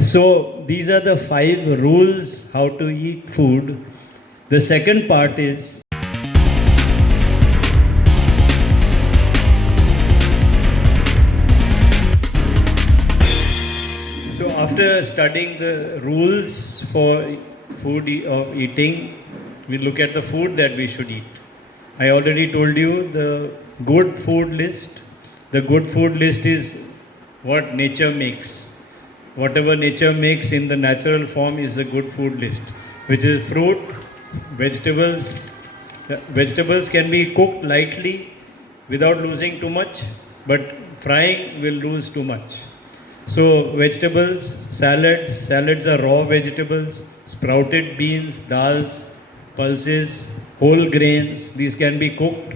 So these are the 5 rules how to eat food. The second part is so after studying the rules for of eating, we look at the food that we should eat. I already told you the good food list. The good food list is what nature makes. Whatever nature makes in the natural form is a good food list, which is fruit, vegetables. Vegetables can be cooked lightly without losing too much, but frying will lose too much. So vegetables, salads are raw vegetables, sprouted beans, dals, pulses, whole grains, these can be cooked,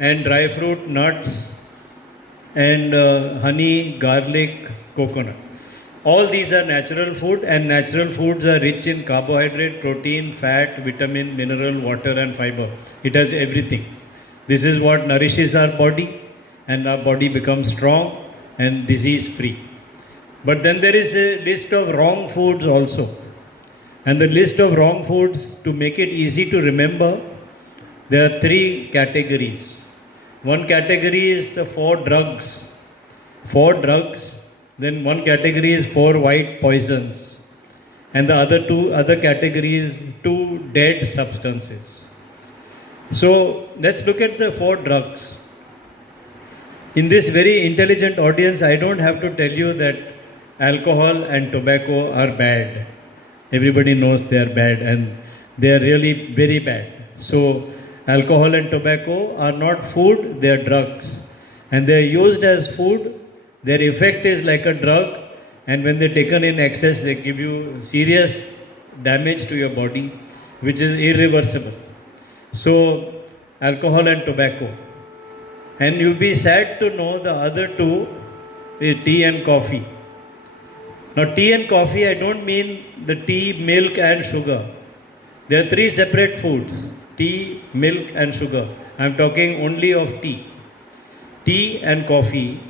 and dry fruit, nuts, and honey, garlic, coconut. All these are natural food, and natural foods are rich in carbohydrate, protein, fat, vitamin, mineral, water and fiber. It has everything. This is what nourishes our body, and our body becomes strong and disease free. But then there is a list of wrong foods also. And the list of wrong foods, to make it easy to remember, there are 3 categories. One category is the 4 drugs. 4 drugs. Then one category is 4 white poisons, and the other category is 2 dead substances. So let's look at the 4 drugs. In this very intelligent audience, I don't have to tell you that alcohol and tobacco are bad. Everybody knows they are bad, and they are really very bad. So alcohol and tobacco are not food, they are drugs, and they are used as food. Their effect is like a drug, and when they're taken in excess, they give you serious damage to your body, which is irreversible. So, alcohol and tobacco. And you'll be sad to know the other 2 is tea and coffee. Now, tea and coffee, I don't mean the tea, milk and sugar. There are 3 separate foods: tea, milk and sugar. I'm talking only of tea. Tea and coffee.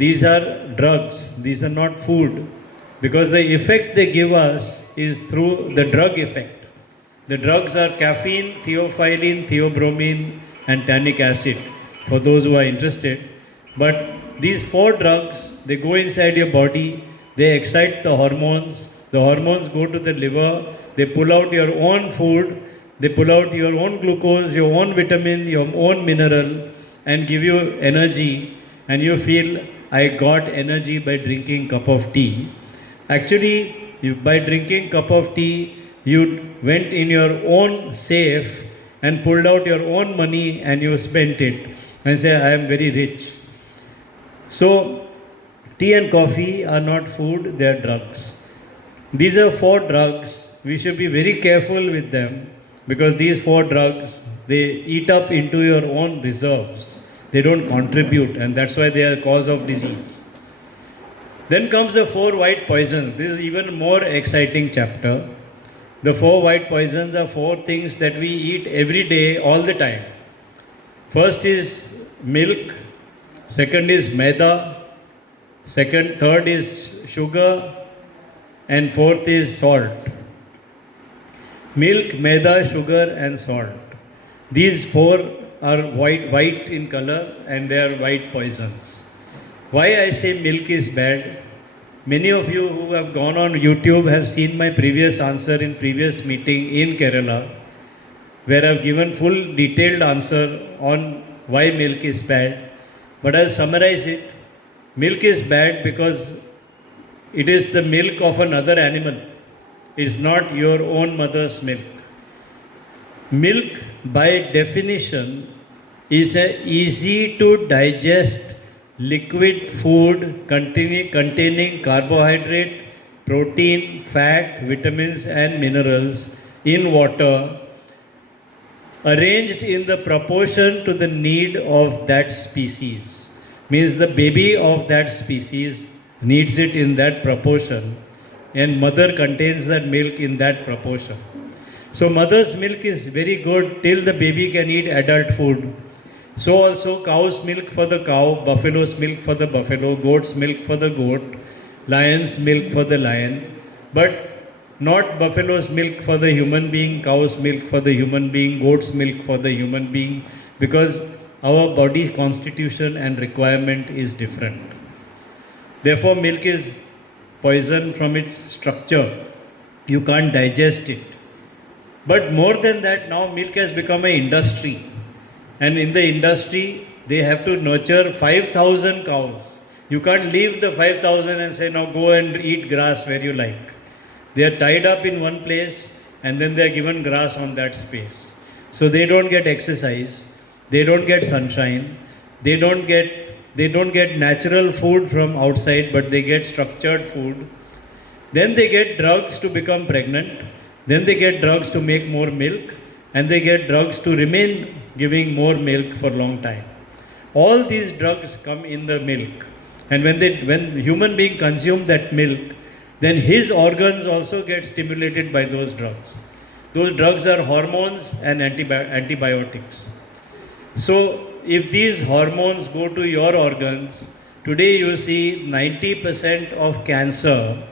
These are drugs, these are not food, because the effect they give us is through the drug effect. The drugs are caffeine, theophylline, theobromine, and tannic acid, for those who are interested. But these 4 drugs, they go inside your body, they excite the hormones go to the liver, they pull out your own food, they pull out your own glucose, your own vitamin, your own mineral, and give you energy, and you feel, I got energy by drinking cup of tea. Actually, by drinking cup of tea, you went in your own safe and pulled out your own money and you spent it and say, I am very rich. So, tea and coffee are not food, they are drugs. These are 4 drugs. We should be very careful with them, because these 4 drugs, they eat up into your own reserves. They don't contribute, and that's why they are cause of disease. Then comes the 4 white poisons. This is even more exciting chapter. The 4 white poisons are 4 things that we eat every day, all the time. First is milk. Second is maida. Third is sugar. And 4th is salt. Milk, maida, sugar and salt. These 4 are white in color, and they are white poisons. Why I say milk is bad? Many of you who have gone on YouTube have seen my previous answer in previous meeting in Kerala, where I've given full detailed answer on why milk is bad. But I'll summarize it. Milk is bad because it is the milk of another animal. It's not your own mother's milk. Milk, by definition, is an easy to digest liquid food containing carbohydrate, protein, fat, vitamins and minerals in water, arranged in the proportion to the need of that species. Means the baby of that species needs it in that proportion, and mother contains that milk in that proportion. So mother's milk is very good till the baby can eat adult food. So also cow's milk for the cow, buffalo's milk for the buffalo, goat's milk for the goat, lion's milk for the lion, but not buffalo's milk for the human being, cow's milk for the human being, goat's milk for the human being, because our body constitution and requirement is different. Therefore, milk is poison from its structure. You can't digest it. But more than that, now milk has become an industry. And in the industry, they have to nurture 5,000 cows. You can't leave the 5,000 and say, now go and eat grass where you like. They are tied up in one place and then they are given grass on that space. So they don't get exercise, they don't get sunshine, they don't get natural food from outside, but they get structured food. Then they get drugs to become pregnant, then they get drugs to make more milk, and they get drugs to remain giving more milk for a long time. All these drugs come in the milk, and when human being consume that milk, then his organs also get stimulated by those drugs. Those drugs are hormones and antibiotics. So if these hormones go to your organs, today you see 90% of cancer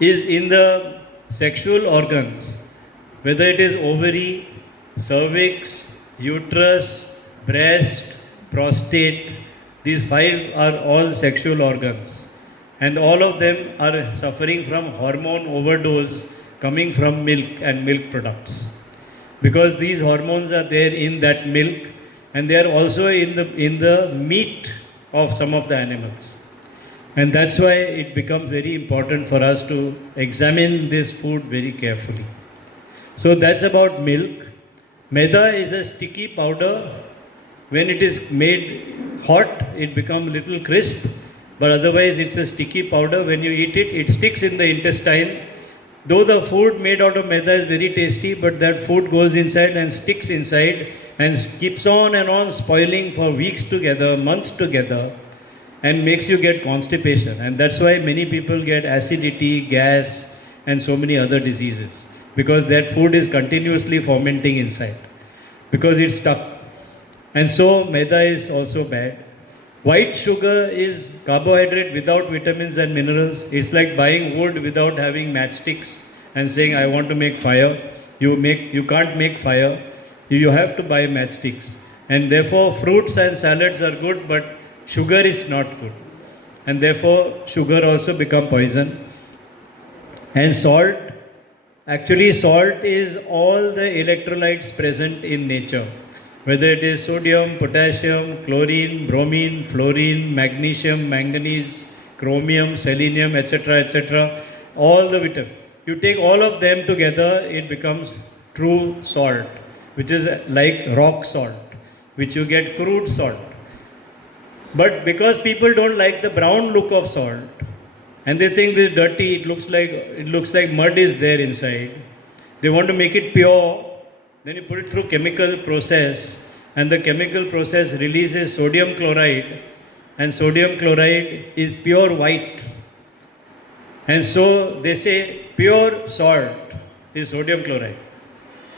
is in the sexual organs, whether it is ovary, cervix, uterus, breast, prostate. These 5 are all sexual organs. And all of them are suffering from hormone overdose coming from milk and milk products. Because these hormones are there in that milk, and they are also in the meat of some of the animals. And that's why it becomes very important for us to examine this food very carefully. So that's about milk. Maida is a sticky powder. When it is made hot, it becomes a little crisp, but otherwise it's a sticky powder. When you eat it, it sticks in the intestine. Though the food made out of maida is very tasty, but that food goes inside and sticks inside and keeps on and on spoiling for weeks together, months together, and makes you get constipation. And that's why many people get acidity, gas, and so many other diseases, because that food is continuously fermenting inside, because it's stuck. And so maida is also bad. White sugar is carbohydrate without vitamins and minerals. It's like buying wood without having matchsticks and saying, I want to make fire. You can't make fire. You have to buy matchsticks. And therefore, fruits and salads are good, but sugar is not good. And therefore, sugar also become poison. And salt, actually salt is all the electrolytes present in nature. Whether it is sodium, potassium, chlorine, bromine, fluorine, magnesium, manganese, chromium, selenium, etc., all the vitamins. You take all of them together, it becomes true salt, which is like rock salt, which you get crude salt. But because people don't like the brown look of salt, and they think this dirty, it looks like mud is there inside, they want to make it pure. Then you put it through chemical process, and the chemical process releases sodium chloride, and sodium chloride is pure white. And so they say pure salt is sodium chloride.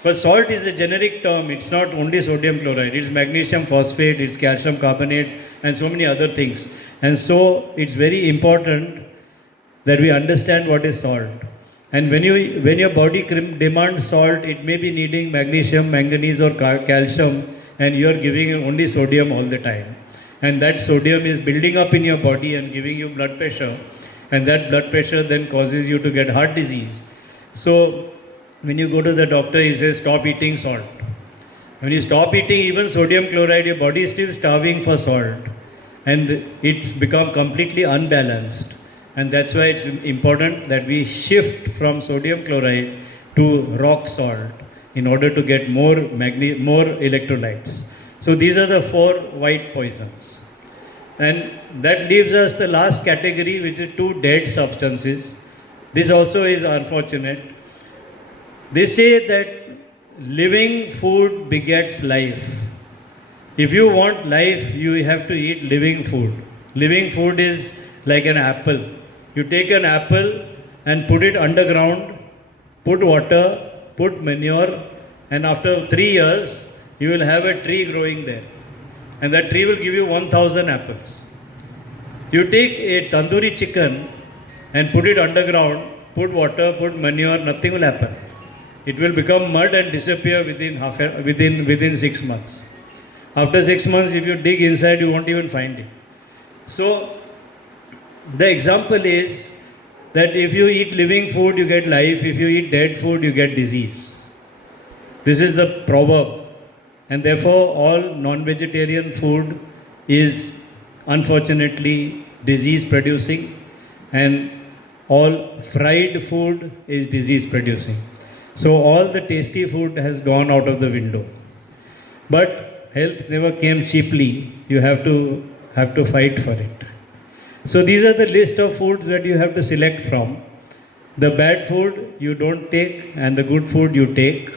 But salt is a generic term, it's not only sodium chloride, it's magnesium phosphate, it's calcium carbonate, and so many other things. And so it's very important that we understand what is salt. And when your body demands salt, it may be needing magnesium, manganese or calcium, and you are giving only sodium all the time. And that sodium is building up in your body and giving you blood pressure, and that blood pressure then causes you to get heart disease. So when you go to the doctor, he says stop eating salt. When you stop eating even sodium chloride, your body is still starving for salt, and it's become completely unbalanced. And that's why it's important that we shift from sodium chloride to rock salt in order to get more electrolytes. So these are the 4 white poisons. And that leaves us the last category, which is 2 dead substances. This also is unfortunate. They say that living food begets life. If you want life, you have to eat living food. Living food is like an apple. You take an apple and put it underground, put water, put manure, and after 3 years, you will have a tree growing there. And that tree will give you 1,000 apples. You take a tandoori chicken and put it underground, put water, put manure, nothing will happen. It will become mud and disappear within 6 months. After 6 months, if you dig inside, you won't even find it. So the example is that if you eat living food, you get life. If you eat dead food, you get disease. This is the proverb. And therefore, all non-vegetarian food is unfortunately disease producing, and all fried food is disease producing. So all the tasty food has gone out of the window. But health never came cheaply. You have to fight for it. So these are the list of foods that you have to select from. The bad food you don't take, and the good food you take.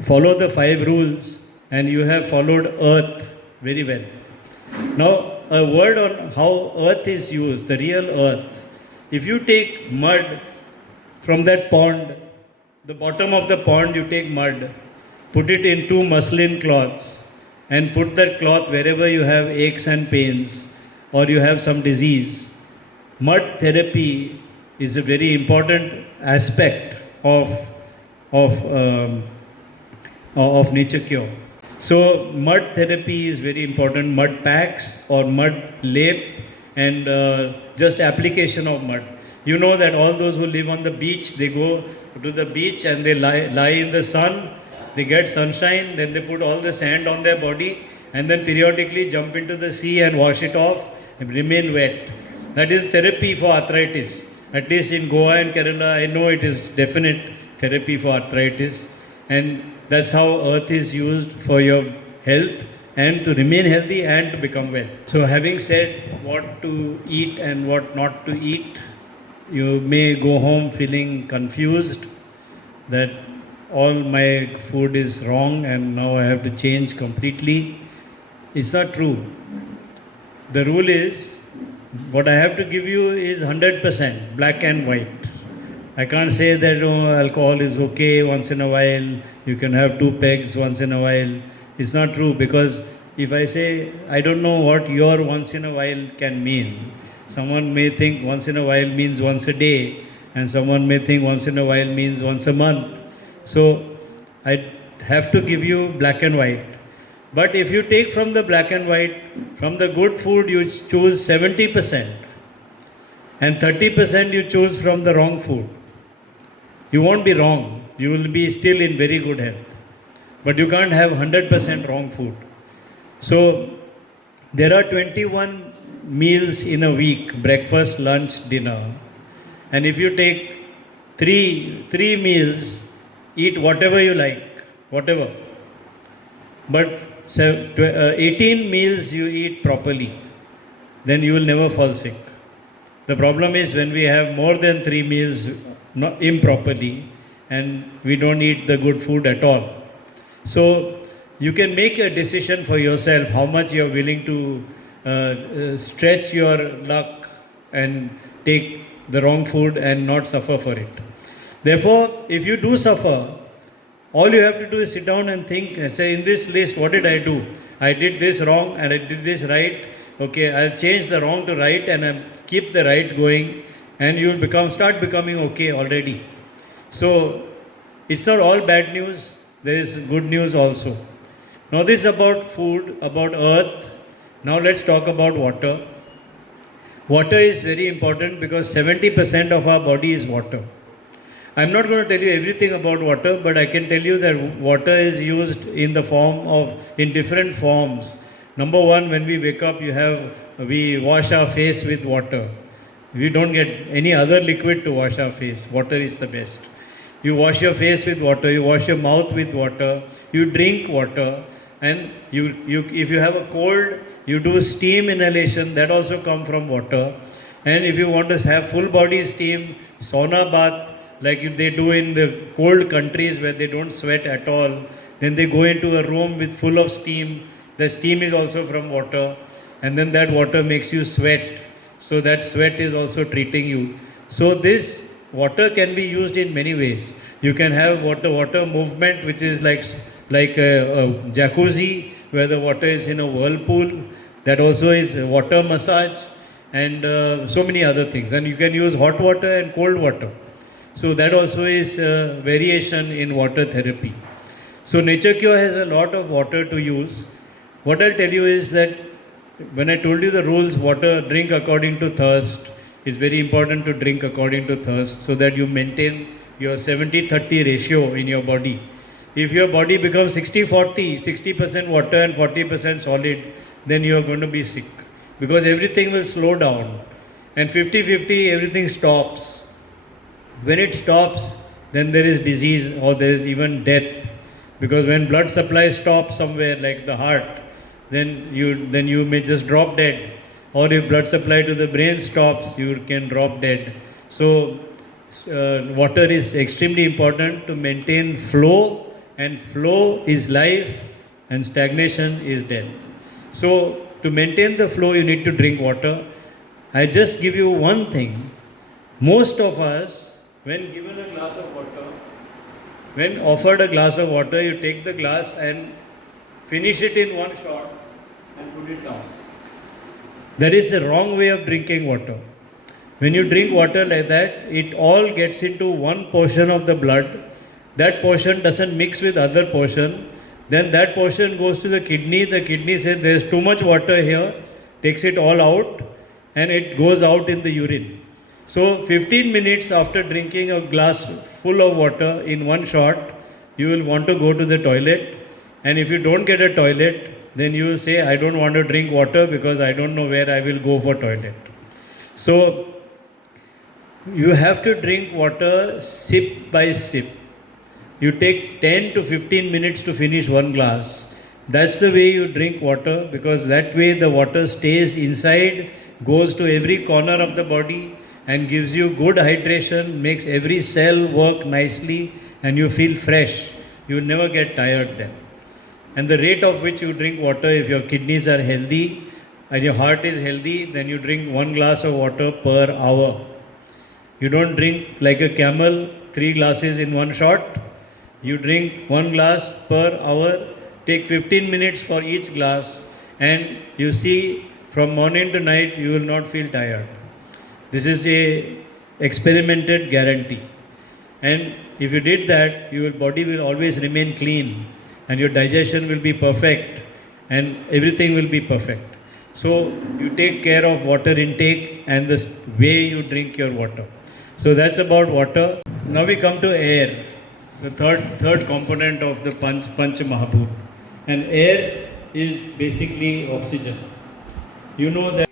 Follow the 5 rules, and you have followed earth very well. Now, a word on how earth is used, the real earth. If you take mud from that pond, the bottom of the pond, you take mud, put it in 2 muslin cloths, and put that cloth wherever you have aches and pains or you have some disease. Mud therapy is a very important aspect of nature cure. So mud therapy is very important. Mud packs or mud lap, and just application of mud. You know that all those who live on the beach, they go to the beach and they lie in the sun. They get sunshine, then they put all the sand on their body, and then periodically jump into the sea and wash it off and remain wet. That is therapy for arthritis. At least in Goa and Kerala, I know it is definite therapy for arthritis. And that's how earth is used for your health and to remain healthy and to become well. So having said what to eat and what not to eat, you may go home feeling confused that all my food is wrong and now I have to change completely. It's not true. The rule is, what I have to give you is 100%, black and white. I can't say that alcohol is okay once in a while, you can have 2 pegs once in a while. It's not true, because if I say, I don't know what your once in a while can mean. Someone may think once in a while means once a day, and someone may think once in a while means once a month. So I have to give you black and white. But if you take from the black and white, from the good food you choose 70%, and 30% you choose from the wrong food. You won't be wrong. You will be still in very good health. But you can't have 100% wrong food. So there are 21 meals in a week, breakfast, lunch, dinner. And if you take three meals, eat whatever you like, whatever. But 18 meals you eat properly, then you will never fall sick. The problem is when we have more than 3 meals improperly and we don't eat the good food at all. So you can make a decision for yourself how much you are willing to stretch your luck and take the wrong food and not suffer for it. Therefore, if you do suffer, all you have to do is sit down and think and say, in this list, what did I do? I did this wrong and I did this right. Okay, I'll change the wrong to right and I'll keep the right going, and you'll start becoming okay already. So it's not all bad news, there is good news also. Now this is about food, about earth. Now let's talk about water. Water is very important because 70% of our body is water. I'm not going to tell you everything about water, but I can tell you that water is used in different forms. Number one, when we wake up, we wash our face with water. We don't get any other liquid to wash our face. Water is the best. You wash your face with water, you wash your mouth with water, you drink water, and if you have a cold, you do steam inhalation, that also comes from water. And if you want to have full body steam, sauna bath, like if they do in the cold countries where they don't sweat at all, then they go into a room full of steam. The steam is also from water, and then that water makes you sweat. So that sweat is also treating you. So this water can be used in many ways. You can have water movement, which is like a jacuzzi, where the water is in a whirlpool. That also is water massage. and so many other things. And you can use hot water and cold water. So that also is variation in water therapy. So Nature Cure has a lot of water to use. What I'll tell you is that when I told you the rules, water, drink according to thirst. It's very important to drink according to thirst so that you maintain your 70-30 ratio in your body. If your body becomes 60-40, 60% water and 40% solid, then you are going to be sick because everything will slow down. And 50-50, everything stops. When it stops, then there is disease or there is even death. Because when blood supply stops somewhere like the heart, then you may just drop dead. Or if blood supply to the brain stops, you can drop dead. So water is extremely important to maintain flow, and flow is life and stagnation is death. So to maintain the flow, you need to drink water. I just give you one thing. Most of us, when given a glass of water, when offered a glass of water, you take the glass and finish it in one shot and put it down. That is the wrong way of drinking water. When you drink water like that, it all gets into one portion of the blood. That portion doesn't mix with other portion. Then that portion goes to the kidney. The kidney says there is too much water here, takes it all out, and it goes out in the urine. So 15 minutes after drinking a glass full of water in one shot, you will want to go to the toilet. And if you don't get a toilet, then you will say, I don't want to drink water because I don't know where I will go for toilet. So you have to drink water sip by sip. You take 10 to 15 minutes to finish one glass. That's the way you drink water, because that way the water stays inside, goes to every corner of the body and gives you good hydration, makes every cell work nicely, and you feel fresh. You never get tired then. And the rate of which you drink water, if your kidneys are healthy and your heart is healthy, then you drink 1 glass of water per hour. You don't drink like a camel, 3 glasses in one shot. You drink 1 glass per hour, take 15 minutes for each glass, and you see from morning to night you will not feel tired. This is a experimented guarantee. And if you did that, your body will always remain clean and your digestion will be perfect and everything will be perfect. So you take care of water intake and the way you drink your water. So that's about water. Now we come to air, the third component of the Panch Mahabhut. And air is basically oxygen. You know that